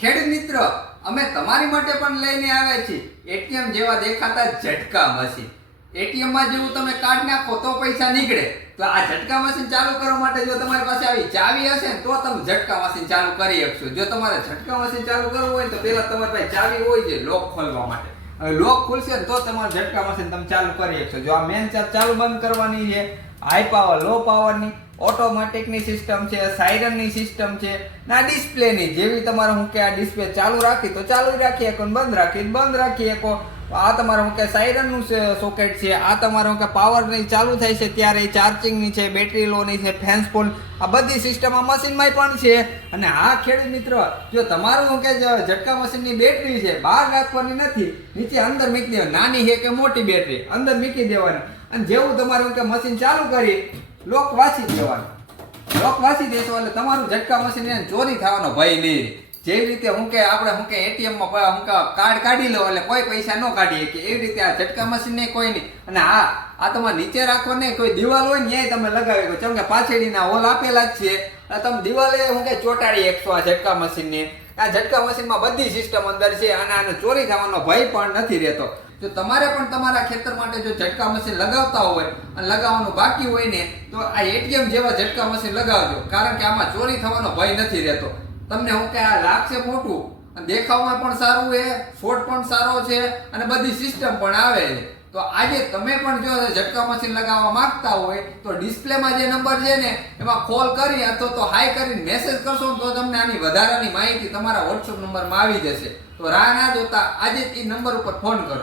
ખેડૂત મિત્ર, અમે તમારી માટે પણ લઈને આવ્યા છીએ. એટીએમ જેવા દેખાતા ઝટકા મશીન. એટીએમમાં જેવું તમે કાર્ડ નાખો તો પૈસા નીકળે. તો આ ઝટકા મશીન ચાલુ કરવા માટે જો તમારી પાસે આવી ચાવી હશે ને, તો તમે ઝટકા મશીન ચાલુ કરી શકશો જો તમારે ઝટકા મશીન ચાલુ કરવું હોય તો પહેલાં તમારી પાસે ચાવી હોય છે લોક ખોલવા માટે. લોક ખુલશે ને તો તમારા ઝટકા મશીન તમે ચાલુ કરી શકશો. જો આ મેન ચાર્જ ચાલુ બંધ કરવાની છે હાઈ પાવર લો પાવરની ઓટોમેટિકની સિસ્ટમ છે સાયરનની સિસ્ટમ છે, ના ડિસ્પ્લેની જેવી તમારે હું કે આ ડિસ્પ્લે ચાલુ રાખી તો ચાલુ રાખી શકો બંધ રાખી બંધ રાખી શકો. આ તમારે શું કે સાયરનનું સોકેટ છે આ તમારે કે પાવરની ચાલુ થાય છે ત્યારે ચાર્જિંગની છે બેટરી લોની છે ફેન્સ ફોન આ બધી સિસ્ટમ આ મશીનમાં પણ છે. અને આ ખેડૂત મિત્ર, જો તમારું હું કે ઝટકા મશીનની બેટરી છે, બહાર રાખવાની નથી. નીચે અંદર મૂકી દેવાની. નાની છે કે મોટી બેટરી અંદર મૂકી દેવાની. અને જેવું તમારું કે મશીન ચાલુ કરી લોક વાંચી દેવાનું. લોક વાંચી દેશો એટલે તમારું ઝટકા મશીન ચોરી થવાનો ભય નહીં. જેવી રીતે હું કે આપણે હું કે એટીએમમાં હું કે કાર્ડ કાઢી લો એટલે કોઈ પૈસા ન કાઢીએ કે એવી રીતે આ ઝટકા મશીન ને કોઈ નહીં. અને હા આ તમારે નીચે રાખવા નહીં, કોઈ દિવાલ હોય ને એ તમે લગાવી કેમ કે પાછળીના હોલ આપેલા જ છે. તમે દિવાલે હું કે ચોટાડી એકસો આ ઝટકા મશીનને. આ ઝટકા મશીનમાં બધી સિસ્ટમ અંદર છે. અને આને ચોરી થવાનો ભય પણ નથી રહેતો. જો તમારે પણ તમારા ખેતર માટે જો ઝટકા મશીન લગાવતા હોય અને લગાવવાનું બાકી હોય ને, તો આ એટીએમ જેવા ઝટકા મશીન લગાવજો. કારણ કે આમાં ચોરી થવાનો ભય નથી રહેતો. તમને હું કે આ લાગશે મોટું. દેખાવમાં પણ સારું છે, ફોટ પણ સારો છે અને બધી સિસ્ટમ પણ આવે છે. તો આજે તમે પણ જો ઝટકા મશીન લગાવવા માંગતા હોય, તો ડિસ્પ્લેમાં જે નંબર છે ને, એમાં કોલ કરી અથવા તો હાઈ કરીને મેસેજ કરશો તો તમને આની વધારાની માહિતી તમારા વોટ્સઅપ નંબરમાં આવી જશે. તો રાહ ના જોતા આજે જ એ નંબર ઉપર ફોન કરો.